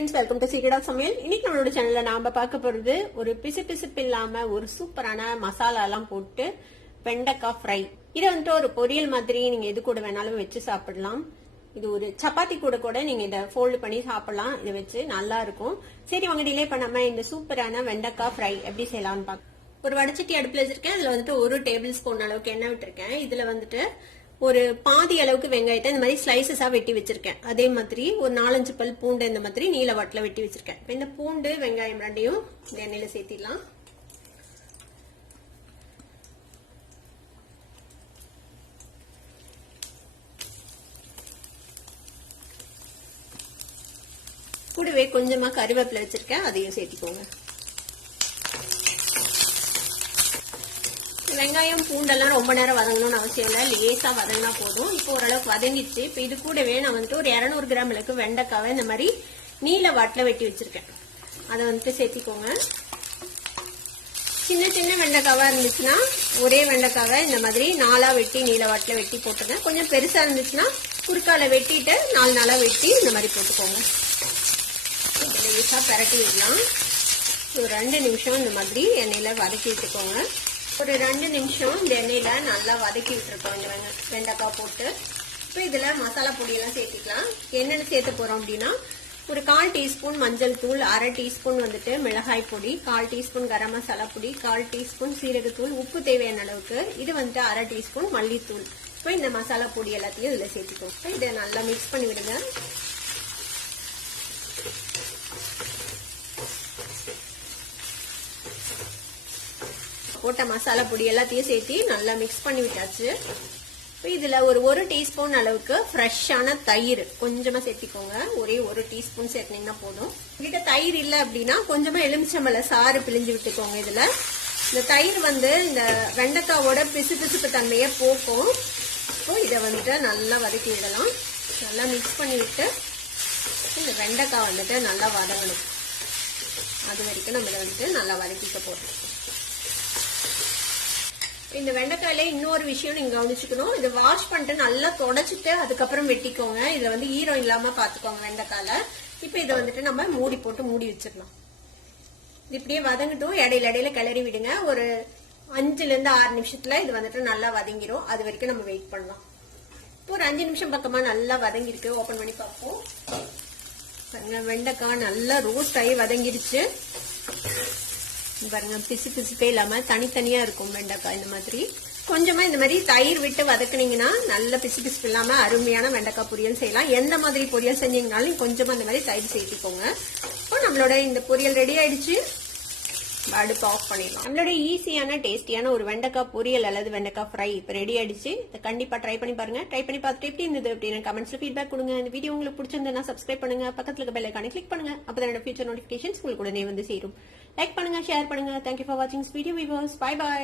Friends, welcome to secret of சமையல். இன்னைக்கு நம்மளோட சேனல்ல நாம பார்க்க போறது ஒரு பிசு இல்லாம ஒரு சூப்பரான மசாலா எல்லாம் போட்டு வெண்டைக்காய் ஃப்ரை. இதை வந்துட்டு ஒரு பொரியல் மாதிரி நீங்க எது கூட வேணாலும் வச்சு சாப்பிடலாம். இது ஒரு சப்பாத்தி கூட கூட நீங்க இதை ஃபோல்டு பண்ணி சாப்பிடலாம். இதை வச்சு நல்லா இருக்கும். சரி, வாங்க டிலே பண்ணாம இந்த சூப்பரான வெண்டைக்காய் ஃப்ரை எப்படி செய்யலாம்னு பார்க்க. ஒரு வடச்சட்டி அடுப்புல வச்சிருக்கேன். அதுல வந்துட்டு 1 டேபிள் ஸ்பூன் அளவுக்கு எண்ணெய் விட்டுருக்கேன். இதுல வந்துட்டு ஒரு பாதி அளவுக்கு வெங்காயத்தை இந்த மாதிரி ஸ்லைசஸா வெட்டி வச்சிருக்கேன். அதே மாதிரி ஒரு 4-5 பல் பூண்டு இந்த மாதிரி நீல வாட்டில வெட்டி வச்சிருக்கேன். இப்ப இந்த பூண்டு வெங்காயம் ரெண்டையும் இந்த எண்ணெயில சேர்த்திடலாம். கூடவே கொஞ்சமா கறிவேப்பிலை வச்சிருக்கேன், அதையும் சேர்த்திக்கோங்க. வெங்காயம் பூண்டெல்லாம் ரொம்ப நேரம் வதங்கணும்னு அவசியம் இல்லை, லேசா வதங்கினா போதும். இப்போ ஓரளவுக்கு வதங்கிடுச்சு. இப்போ இது கூடவே நான் வந்துட்டு ஒரு 200 கிராம் அளவுக்கு வெண்டைக்காவை இந்த மாதிரி நீல வாட்டில வெட்டி வச்சிருக்கேன். அதை வந்துட்டு சேர்த்திக்கோங்க. சின்ன சின்ன வெண்டைக்காவா இருந்துச்சுன்னா ஒரே வெண்டைக்காவை இந்த மாதிரி 4 வெட்டி நீல வாட்டில வெட்டி போட்டுருங்க. கொஞ்சம் பெருசா இருந்துச்சுன்னா குறுக்கால வெட்டிட்டு 4 வெட்டி இந்த மாதிரி போட்டுக்கோங்க. லேசா பரட்டி விடலாம். ஒரு 2 நிமிஷம் இந்த மாதிரி எண்ணெயில வதக்கி விட்டுக்கோங்க. ஒரு 2 நிமிஷம் இந்த எண்ணெயில நல்லா வதக்கி விட்டுருக்கோம் இந்த வெண்டைக்காய் போட்டு. இப்போ இதுல மசாலா பொடியெல்லாம் சேர்த்திக்கலாம். என்னென்ன சேர்த்து போறோம் அப்படின்னா, ஒரு 1/4 டீஸ்பூன் மஞ்சள் தூள், 1/2 டீஸ்பூன் வந்துட்டு மிளகாய் பொடி, 1/4 டீஸ்பூன் கரம் மசாலா பொடி, 1/4 டீஸ்பூன் சீரகத்தூள், உப்பு தேவையான அளவுக்கு, இது வந்துட்டு 1/2 டீஸ்பூன் மல்லித்தூள். இப்போ இந்த மசாலா பொடி எல்லாத்தையும் இதுல சேர்த்துக்கோங்க. இதை நல்லா மிக்ஸ் பண்ணி விடுங்க. போட்ட மசாலா பொடி எல்லாத்தையும் சேர்த்து நல்லா மிக்ஸ் பண்ணி விட்டாச்சு. இதுல ஒரு 1 டீஸ்பூன் அளவுக்கு ஃப்ரெஷ்ஷான தயிர் கொஞ்சமா சேர்த்திக்கோங்க. ஒரே 1 டீஸ்பூன் சேர்த்தீங்கன்னா போதும். உங்ககிட்ட தயிர் இல்லை அப்படின்னா கொஞ்சமா எலுமிச்சம்பழ சாறு பிழிஞ்சு விட்டுக்கோங்க. இதுல இந்த தயிர் வந்து இந்த வெண்டைக்காவோட பிசுபிசுப்பு தன்மையை போக்கும். இப்போ இதை வந்துட்டு நல்லா வதக்கி விடலாம். நல்லா மிக்ஸ் பண்ணி விட்டு இந்த வெண்டைக்காய் வந்துட்டு நல்லா வதங்கணும். அது வரைக்கும் நம்ம இதை வந்துட்டு நல்லா வதக்கிக்க போறோம். இந்த வெண்டைக்காயில இன்னொரு விஷயம் நீங்க கவனிச்சுக்கணும். இதை வாஷ் பண்ணிட்டு நல்லா தொடச்சிட்டு அதுக்கப்புறம் வெட்டிக்கோங்க. இதுல வந்து ஈரம் இல்லாம பாத்துக்கோங்க வெண்டைக்காயில. இப்ப இதை வந்துட்டு நம்ம மூடி போட்டு மூடி வச்சிடலாம். இது இப்படியே வதங்கட்டும். இடையில கிளறி விடுங்க. ஒரு 5-6 நிமிஷத்துல இது வந்துட்டு நல்லா வதங்கிரும். அது வரைக்கும் நம்ம வெயிட் பண்ணலாம். இப்போ ஒரு 5 நிமிஷம் பக்கமா நல்லா வதங்கிருக்கு. ஓபன் பண்ணி பார்ப்போம். வெண்டைக்காய் நல்லா ரோஸ்ட் ஆகி வதங்கிருச்சு. பாருங்க, பிசுப்பே இல்லாம தனித்தனியா இருக்கும் வெண்டைக்காய். இந்த மாதிரி கொஞ்சமா இந்த மாதிரி தயிர் விட்டு வதக்குனீங்கன்னா நல்ல பிசு இல்லாம அருமையான வெண்டைக்காய் பொரியல் செய்யலாம். எந்த மாதிரி பொரியல் செஞ்சீங்கனாலும் கொஞ்சமா இந்த மாதிரி தயிர் சேர்த்திக்கோங்க. இப்போ நம்மளோட இந்த பொரியல் ரெடி ஆயிடுச்சு. அடுப்பு ஆஃப் பண்ணிடலாம். நம்மளோட ஈஸியான டேஸ்டியான ஒரு வெண்டைக்காய் பொரியல் அல்லது வெண்டைக்காய் ஃப்ரை இப்ப ரெடி ஆயிடுச்சு. இதை கண்டிப்பா ட்ரை பண்ணி பாருங்க. ட்ரை பண்ணி பார்த்துட்டு எப்படி இருந்தது அப்படின்னு கமெண்ட்ஸ்ல ஃபீட்பேக் கொடுங்க. இந்த வீடியோ உங்களுக்கு பிடிச்சிருந்தா சப்ஸ்கிரைப் பண்ணுங்க. பக்கத்துல இருக்க பெல் ஐகானை கிளிக் பண்ணுங்க. அப்பதான் என்னோட ஃபியூச்சர் நோட்டிபிகேஷன்ஸ் உங்களுக்கு உடனே வந்து சேரும். லைக் பண்ணுங்க, ஷேர் பண்ணுங்க. தேங்க்யூ ஃபார் வாட்சிங் this video viewers. Bye by.